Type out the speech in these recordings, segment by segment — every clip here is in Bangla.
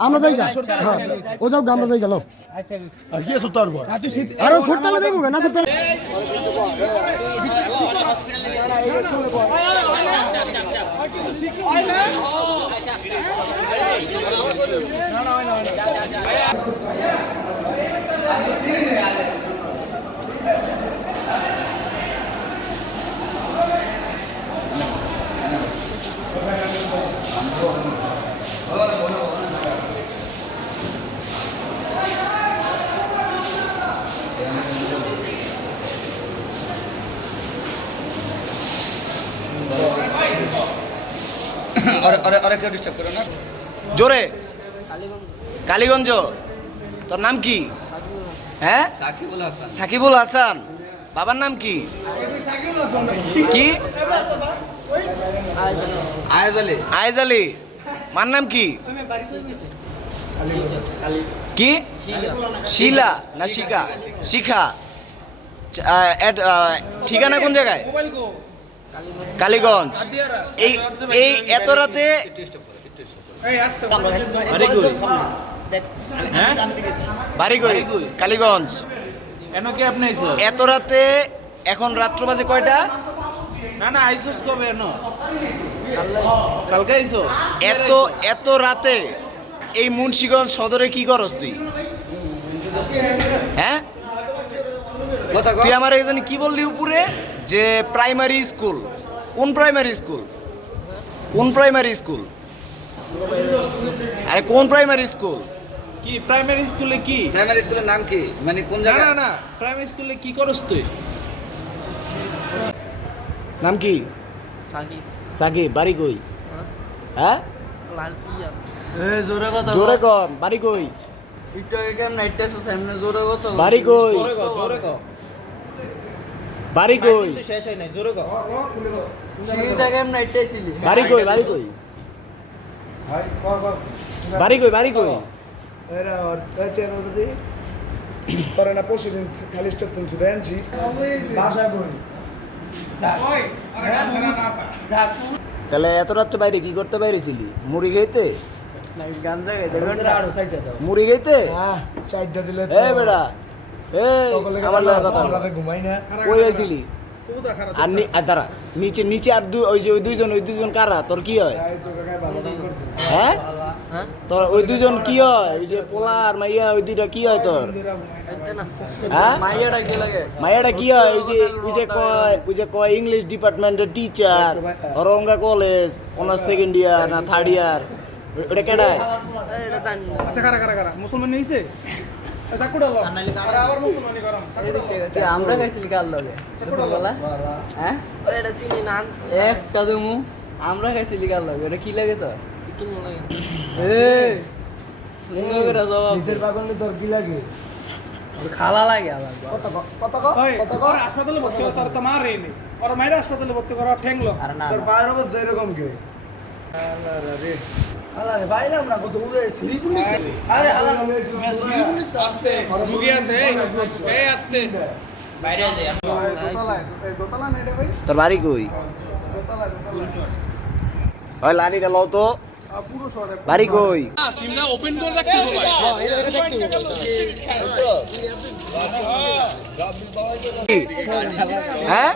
আমরা যাই গা। হ্যাঁ ও যাও আমরা যাই গেল আর তুই শীত আরে ছোট্টালে যাইবো না কেউ ডিস্টার্ব করো না। জোরে। কালীগঞ্জ। তোর নাম কি? হ্যাঁ? সাকিবুল হাসান। সাকিবুল হাসান। বাবার নাম কি? কি? আয়াজ আলী। মার নাম কি? কি? শিলা। না শিখা। শিখা। ঠিকানা কোন জায়গায়? কালীগঞ্জ। এই এই এত রাতে কালীগঞ্জ। এনো কি আপনি আইছো এত রাতে এখন রাত্র বাজে কয়টা? না না আইসোস কবে এনো? কালকে আইসো? এত এত রাতে এই মুন্সিগঞ্জ সদরে কি করস তুই? হ্যাঁ? কথা তুই আমার এখানে কি বললি উপরে? যে প্রাইমারি স্কুল কোন প্রাইমারি স্কুল কোন প্রাইমারি স্কুল আরে কোন প্রাইমারি স্কুল কি প্রাইমারি স্কুলে কি? প্রাইমারি স্কুলের নাম কি? মানে কোন জায়গা না না প্রাইমারি স্কুলে কি করস তুই? নাম কি? সাকিব। সাকিব বাড়ি কই? হ্যাঁ? জোরে কথা জোরে কর বাড়ি কই? আগে কেমন নাইটটা সামনে জোরে কথা বাড়ি কই? বাড়ি কই? ছিলি বাড়ি কই বাড়ি কই? বাড়ি কই বাড়ি কই? এরা করে না খালি স্টপ তুমি শুধু আনছি তাহলে এত রাত্রে বাইরে কি করতে বাইরেছিলি? মুড়ি খাইতে? মুড়ি খাইতে? হ্যাঁ চারটা দিলে এ বেড়া আমার লাগা কথা। ঘুমাই না। কই আইছিলি? আর দাঁড়া নিচে নিচে আর দুই ওই যে ওই দুইজন ওই দুইজন কারা? তোর কি হয়? করছে। হ্যাঁ? তোর ওই দুইজন কি হয়? ওই যে পোলা আর মাইয়া ওই দুইটা কি হয় তোর? হ্যাঁ? মাইয়াটা কি মাইয়াটা কি হয়? ওই যে ওই যে কয় ওই যে কয় ইংলিশ ডিপার্টমেন্টের teacher Ranga college honours second year না থার্ড ইয়ার ওটা কেডায়? আচ্ছা কারা কারা কারা? মুসলমান নিয়েছে? আমরা খাইছিলি কার লগে হ্যাঁ? এটা চিনি না একটা দেমু। আমরা খাইছিলি কার লগে এটা কি লাগে তো তোর কি লাগে? খালা লাগে আবার। কত কত ক- কত হাসপাতালে ভর্তি হওয়া স্যার তো মারে নি ওর মায়ের হাসপাতালে ভর্তি করা ঠেংলো। আরে না তোর পায়ের অবস্থা এরকম কে? আল্লাহ রে। আল্লাহ রে পাইলাম না কত উড়ে সিলিগুড়ি আরে আস্তে আছে এই তোর বাড়ি কই? ওই লারিটা লও তো। বাড়ি কই? হ্যাঁ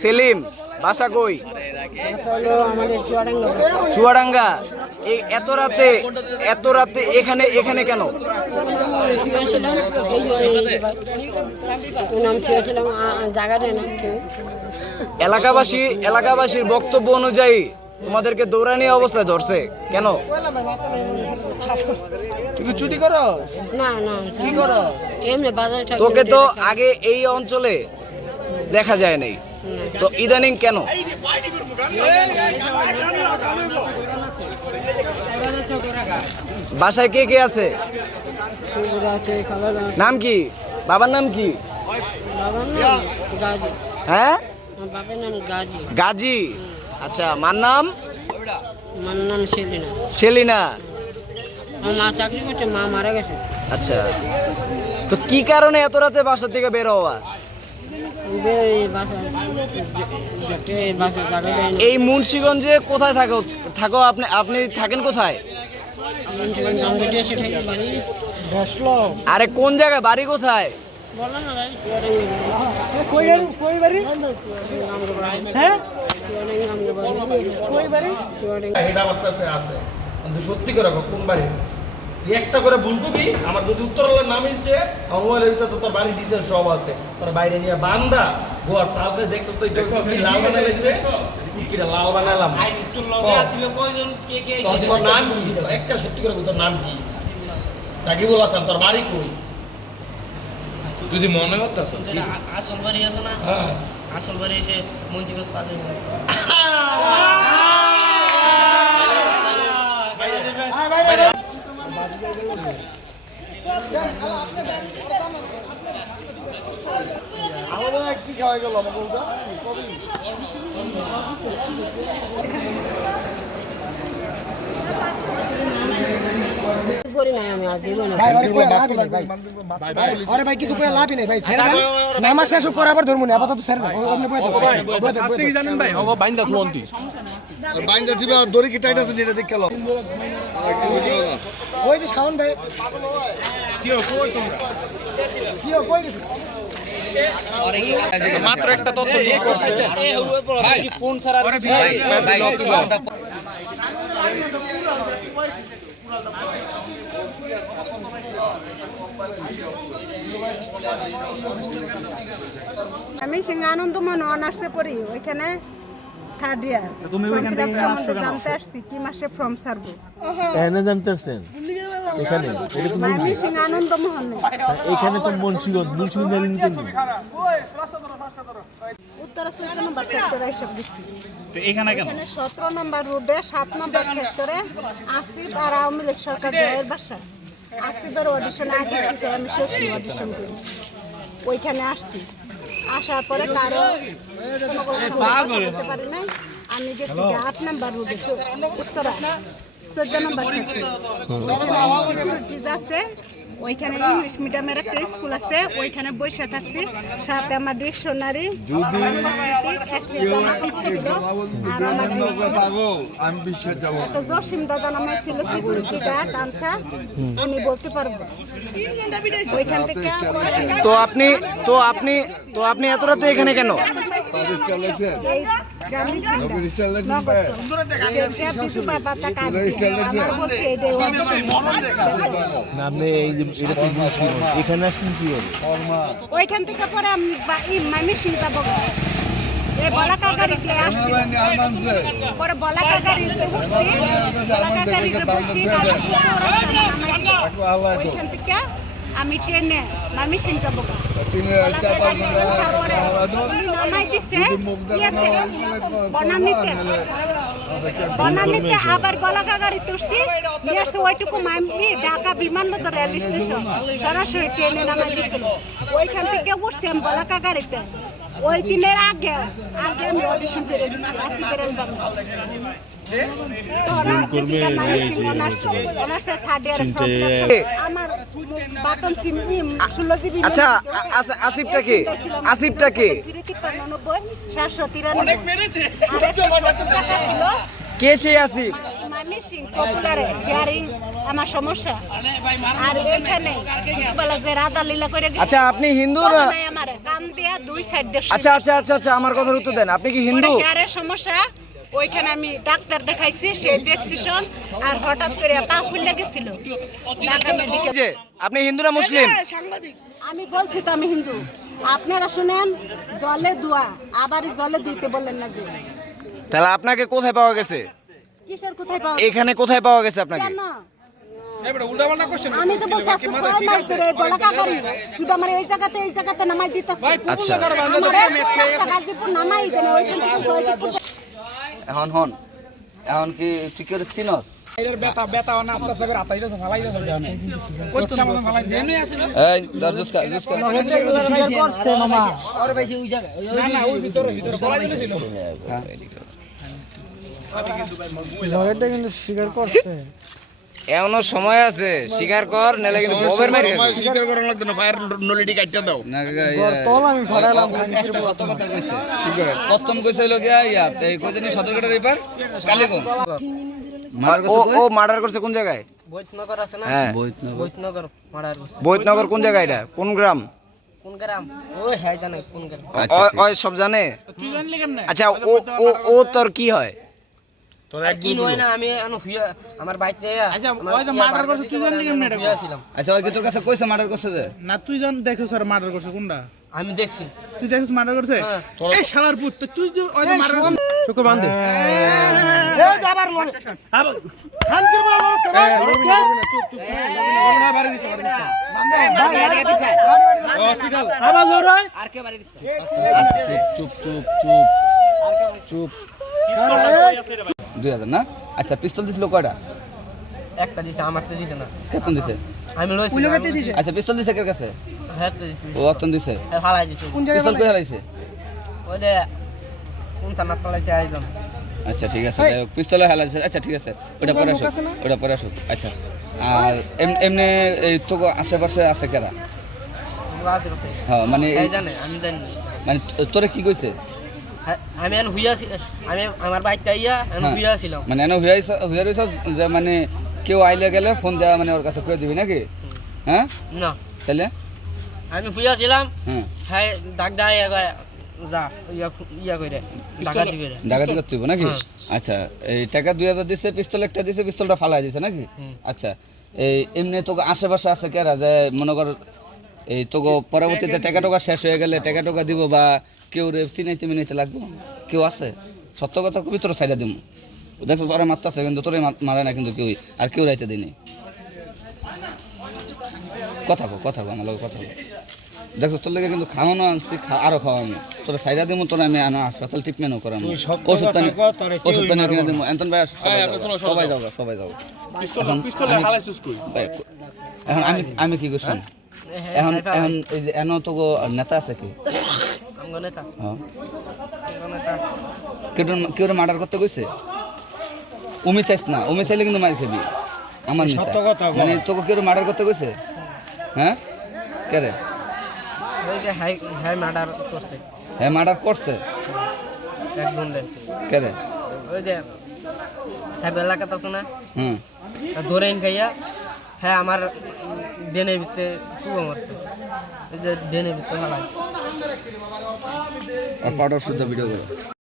সেলিম বাসা কই? চুয়াডাঙ্গা? এই এত রাতে এত রাতে এখানে এখানে কেন? এলাকাবাসী এলাকাবাসীর বক্তব্য অনুযায়ী তোমাদেরকে দৌড়ানি অবস্থায় ধরছে। কেন? চুটি করো? না না। কি করো? এমনি বাজারে তোকে তো আগে এই অঞ্চলে দেখা যায় নাই। তো ইদানিং কেন? বাসায় কে কে আছে? নাম কি? বাবার নাম কি? হ্যাঁ? গাজী। আচ্ছা মার নাম? সেলিনা। আচ্ছা তো কি কারণে এত রাতে বাসা থেকে বের হওয়া? এই মুন্সিগঞ্জে কোথায় থাকো? থাকো আপনি আপনি থাকেন কোথায় গাঙ্গুটি এসে ঠেকে বাড়ি আরে কোন জায়গায় বাড়ি কোথায়? বললাম না ভাই এটা আমার কাছে আছে। কিন্তু সত্যি করে কোন বাড়ি? একটা করে ভুল করবি আমার যদি নাম মিলছে আমার মোবাইলের ভিতরে তো তোর বাড়ির ডিটেলস সব আছে। তোর বাইরে নিয়ে বান্দা গোয়ার সালকে দেখছ তো এটা লাগছে কিটা লাল বানালাম। তোর নাম কি? একটা সত্যি করে তোর নাম কি? সাকিবুল হাসান। তোর বাড়ি কই? যদি মনে করতেছ আসল বাড়ি আছে না? হ্যাঁ। আসল বাড়ি এসে মঞ্চিগঞ্জ পাশে করি নাই আমি আর দিব না ভাই আরে কই লাভ নাই ভাই আরে ভাই কিছু কই লাভ নাই ভাই ছেড়ে দেন নামাজ শেষ করে আবার ধরমু না আপাতত ছেড়ে আপনি আজকে কি জানেন ভাই হব বাইন্দা থুয়ন্তি বাইন্দা দিবা দড়ি কি টাইট আছে এটা দেখে লো ওই যে শাওন ভাই কি কই তোমরা কি কই গেছে মাত্র একটা তথ্য লিক করছে। ফোন ছাড়া আমি সিংহানন্দ মন অনার্সে পড়ি ওইখানে থার্ড ইয়ার তুমি ওইখান থেকে জানতে আসছি কি মাসে ফর্ম সারবো এনে জানতেছেন? এখানে? নেই। এখানে তো মুন্সিগঞ্জ মুন্সিগঞ্জ জানেন কেন উত্তর চৌদ্দ নম্বর সেক্টরে এখানে সতেরো নম্বর রোডে সাত নম্বর সেক্টরে আসিফ আর আওয়ামী লীগ সরকার জয়ের বাসা। আসিফের অডিশনে আমি শেষি অডিশন করি। ওইখানে আসছি। আসার পরে কারও করতে পারি নাই। আমি গেছি আট নম্বর রোডে উত্তরা। চোদ্দ নম্বর সিকিউরিটিজ আছে ওইখানে ইংলিশ মিডিয়ামের একটা স্কুল আছে ওইখানে বসে থাকছি। সাথে আমার ডিকশনারি আর আমার জসিম দাদা নামে ছিল সিকিউরিটি গার্ড আনছা উনি বলতে পারব। ওইখান থেকে তো আপনি তো আপনি তো আপনি এত রাতে এখানে কেন? এখানে হবে ওইখান থেকে পরে আমি বা- ই মামি সিংতা বগা এই বলাকা গাড়িতে আসছি পরে বলাকা গাড়িতে উঠছি বলাকা গাড়িতে বসছি ওইখান থেকে আমি ট্রেনে মামি উনি নামাই দিছে ইয়েতে, বনানীতে বনানীতে আবার বলাকা গাড়িতে উঠছি নিয়ে আসছে ওইটুকু মামি ঢাকা বিমানবন্দর রেল স্টেশন। সরাসরি ট্রেনে নামাই দিছিল ওইখান থেকে উঠছি আমি বলাকা গাড়িতে। ওই দিনের আগে আগে আমি অডিশন করে দিচ্ছি অ্যালবামে আচ্ছা আসিফটা কে? আসিফটা কে? কে সেই আসিফ? আমার সমস্যা। আর এখানে আচ্ছা আপনি হিন্দু না? তখন আমার দুই সাইড আচ্ছা আচ্ছা আচ্ছা আচ্ছা আমার কথার উত্তর দেন। আপনি কি হিন্দু? সমস্যা? ওইখানে আমি ডাক্তার দেখাইছি সে ডেক্সিশন আর হঠাৎ করে পা ফুলে গেছিল। যে আপনি হিন্দু না মুসলিম? আমি বলছি তো আমি হিন্দু। আপনারা শুনেন জলে দোয়া আবার জলে দিতে বললেন না যে। তাহলে আপনাকে কোথায় পাওয়া গেছে? কিসের কোথায় পাওয়া এখানে কোথায় পাওয়া গেছে আপনাকে? আমি তো বলছি আজকে ছয় মাস ধরে এই বড় শুধু আমার এই জায়গাতে এই জায়গাতে নামাই দিতেছে। আচ্ছা আমার গাজীপুর নামাই দেন ওইখান থেকে জয়দীপুর এখন হন এখন কি তুই কি চিনস কিন্তু স্বীকার করছে। এখনও সময় আছে স্বীকার কর নাহলে কিন্তু ববের মারি। স্বীকার করা লাগতো না ফায়ার নলিটি কাটতে দাও। না তল আমি ফাড়াইলাম একটা সত্য কথা কইছে। প্রথম কইছে হলো গিয়া ইয়াত এই কইছে নি সদরঘাটের এপার কালিগঞ্জ ও ও মার্ডার করছে কোন জায়গায়? বৈতনগর আছে না? হ্যাঁ। বৈতনগর মারার বৈতনগর কোন জায়গা এটা? কোন গ্রাম? কোন গ্রাম? ওই হ্যাঁ জানে কোন গ্রাম। ও- ও সব জানে? তুই জানলি কেমনে? আচ্ছা ও ও ও তোর কি হয়? আমি আচ্ছা মার্ডার করছে তুই জানলি কেমনে এটা ছিলাম আচ্ছা ওই কি তোর কাছে কইছে মার্ডার করছে যে না তুই জান দেখছ স্যার মার্ডার করছে কোনটা আমি দেখছি তুই দেখছ মার্ডার করছে হ্যাঁ। এই শালার পুত তো তুই যে ওই যে মার্ডার করছে চোখ বান্ধে এ যাবার লোক হান করব লস করব আওয়াজ ওর চুপ চুপ চুপ চুপ দুই হাজার না? আচ্ছা পিস্তল দিছিল কয়টা? একটা দিছে আমার তো দিছে না। কেতন দিছে? আমি লইছি উলগাতে দিছে আচ্ছা পিস্তল দিছে কার কাছে? হ্যাঁ তো দিছি। ও অতন দিছে? হ্যাঁ ফালাই দিছে। কোন জায়গায় পিস্তল কই হালাইছে ওই যে কোন থানা আইলাম। আচ্ছা ঠিক আছে পিস্তলে হালাইছে আচ্ছা ঠিক আছে ওটা পরে আসুক ওটা পরে আসুক আচ্ছা। আর এম- এমনি এই তো আশেপাশে আছে কেরা? হ্যাঁ মানে এই- জানে? আমি মানে তোরে কি কইছে? আমি এখন হুইয়া আমি আমার এখন। হুইয়া ছিলাম মানে এনে হুয়াইছ হুয়াইছ যে মানে কেউ আইলে গেলে ফোন দেওয়া মানে ওর কাছে কয়ে দিবি নাকি? হ্যাঁ না। তাহলে আমি হুইয়া ছিলাম হ্যাঁ ডাক দেয় যা ইয়া ইয়া করে ডাকাতি করে ডাকাতি করতে হইব নাকি। আচ্ছা এই টাকা দুই হাজার দিছে পিস্তল একটা দিছে পিস্তলটা ফালাই দিছে নাকি? আচ্ছা এই এমনি তোকে আশেপাশে আছে কেরা? যে মনে কর এই তোকে পরবর্তীতে টাকা টাকা শেষ হয়ে গেলে টাকা টাকা দিব বা কেউ রে চিনাইতে মিনাইতে লাগবো কেউ আছে। সত্য কথা কবি তোর সাইডা দিব দেখছ তোরা মারতেছে কিন্তু তোরে মারে না কিন্তু কেউই আর কেউ রাইতে দিনি কথা কো কথা কো আমার লগে কথা কো দেখছ তোর লেগে কিন্তু খাওয়ানো আনছি আরও খাওয়ানো তোর সাইডা দিব তোর আমি আনো হাসপাতাল ট্রিটমেন্টও করানো ওষুধ পানি ওষুধ পানি কিনে দিব এন্তন ভাই সবাই যাও সবাই যাও এখন আমি আমি কি করছি? এখন এখন এই যে এন তো গো নেতা আছে কি? নেতা হ্যাঁ। কেউ কেউ মার্ডার করতে কইছে? উমি চাইছ না উমি চাইলে কিন্তু মার খাবি আমার নেতা। মানে তোকে কেউ মার্ডার করতে কইছে? হ্যাঁ? কে রে ওই যে হাই হাই মার্ডার করছে। হ্যাঁ মার্ডার করছে। এক কে রে ওই যে এক এলাকাতে আছে না? হুম। ধরে খাইয়া হ্যাঁ আমার দেনের ভিতরে শুভ মারছে। যে দেনের ভিতরে ভালো আর পাউডার শুদ্ধ ভিডিও করো।